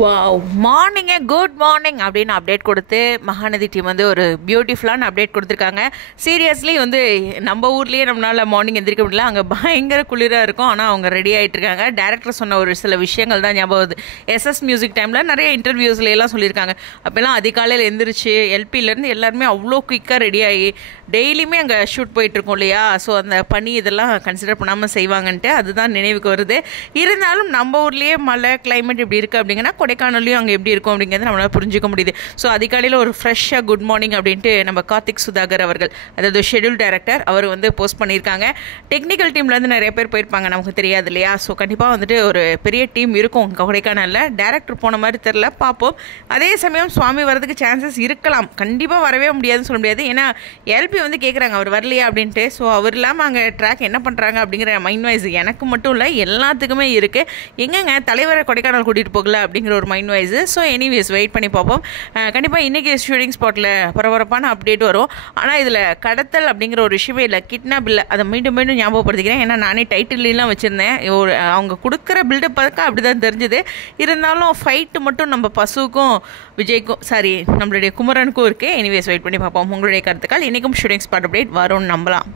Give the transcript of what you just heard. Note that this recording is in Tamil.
வாவ் மார்னிங்கே குட் மார்னிங் அப்படின்னு அப்டேட் கொடுத்து மகாநதி டீம் வந்து ஒரு பியூட்டிஃபுல்லான அப்டேட் கொடுத்துருக்காங்க. சீரியஸ்லி வந்து நம்ம ஊர்லேயே நம்மளால் மார்னிங் எந்திரிக்க முடியல, அங்கே பயங்கர குளிராக இருக்கும். ஆனால் அவங்க ரெடி ஆகிட்டு இருக்காங்க. டேரக்டர் சொன்ன ஒரு சில விஷயங்கள் தான் ஞாபகம் வருது. எஸ்எஸ் மியூசிக் டைமில் நிறைய இன்டர்வியூஸ்ல எல்லாம் சொல்லியிருக்காங்க. அப்போல்லாம் அதிகாலையில் எந்திரிச்சு எல்பியிலேருந்து எல்லாருமே அவ்வளோ குயிக்காக ரெடி ஆகி டெய்லியுமே அங்கே ஷூட் போயிட்டுருக்கோம் இல்லையா. ஸோ அந்த பனி இதெல்லாம் கன்சிடர் பண்ணாமல் செய்வாங்கன்ட்டு அதுதான் நினைவுக்கு வருது. இருந்தாலும் நம்ம ஊர்லேயே மழை கிளைமேட் இப்படி இருக்குது அப்படிங்கன்னா கொடைக்கானல்லையும் அங்கே எப்படி இருக்கும் அப்படிங்கிறது நம்மளால் புரிஞ்சிக்க முடியுது. ஸோ அதிகாலையில் ஒரு ஃப்ரெஷ்ஷாக குட் மார்னிங் அப்படின்ட்டு நம்ம கார்த்திக் சுதாகர் அவர்கள், அதாவது ஷெட்யூல் டைரக்டர், அவர் வந்து போஸ்ட் பண்ணியிருக்காங்க. டெக்னிக்கல் டீம்லேருந்து நிறைய பேர் போயிருப்பாங்க, நமக்கு தெரியாது இல்லையா. ஸோ கண்டிப்பாக வந்துட்டு ஒரு பெரிய டீம் இருக்கும் கொடைக்கானலில். டேரக்டர் போன மாதிரி தெரில, பார்ப்போம். அதே சமயம் சுவாமி வரதுக்கு சான்சஸ் இருக்கலாம், கண்டிப்பாக வரவே முடியாதுன்னு சொல்ல முடியாது. ஏன்னா எல்பி வந்து கேட்குறாங்க அவர் வரலையா அப்படின்ட்டு. ஸோ அவர் இல்லாமல் அங்கே ட்ராக் என்ன பண்ணுறாங்க அப்படிங்கிற மைண்ட் வைஸ் எனக்கு மட்டும் இல்லை எல்லாத்துக்குமே இருக்குது. எங்கெங்க தலைவரை கொடைக்கானல் கூட்டிகிட்டு போகல அப்படிங்கிற ஒரு mind wise. So anyways wait பண்ணி பார்ப்போம். கண்டிப்பாக இன்றைக்கி ஷூட்டிங் ஸ்பாட்டில் பரபரப்பான அப்டேட் வரும். ஆனால் இதில் கடத்தல் அப்படிங்கிற ஒரு விஷயமே இல்லை, கிட்னாப் இல்லை. அதை மீண்டும் மீண்டும் ஞாபகப்படுத்திக்கிறேன். ஏன்னா நானே டைட்டில்லாம் வச்சுருந்தேன். அவங்க கொடுக்குற பில்டப் பார்க்க அப்படி தான் தெரிஞ்சுது. இருந்தாலும் ஃபைட்டு மட்டும் நம்ம பசுவுக்கும் விஜய்க்கும் நம்மளுடைய குமரனுக்கும் இருக்குது. எனிவேஸ் வெயிட் பண்ணி பார்ப்போம். உங்களுடைய கருத்துக்கள். இன்றைக்கும் ஷூட்டிங் ஸ்பாட் அப்டேட் வரும்னு நம்பலாம்.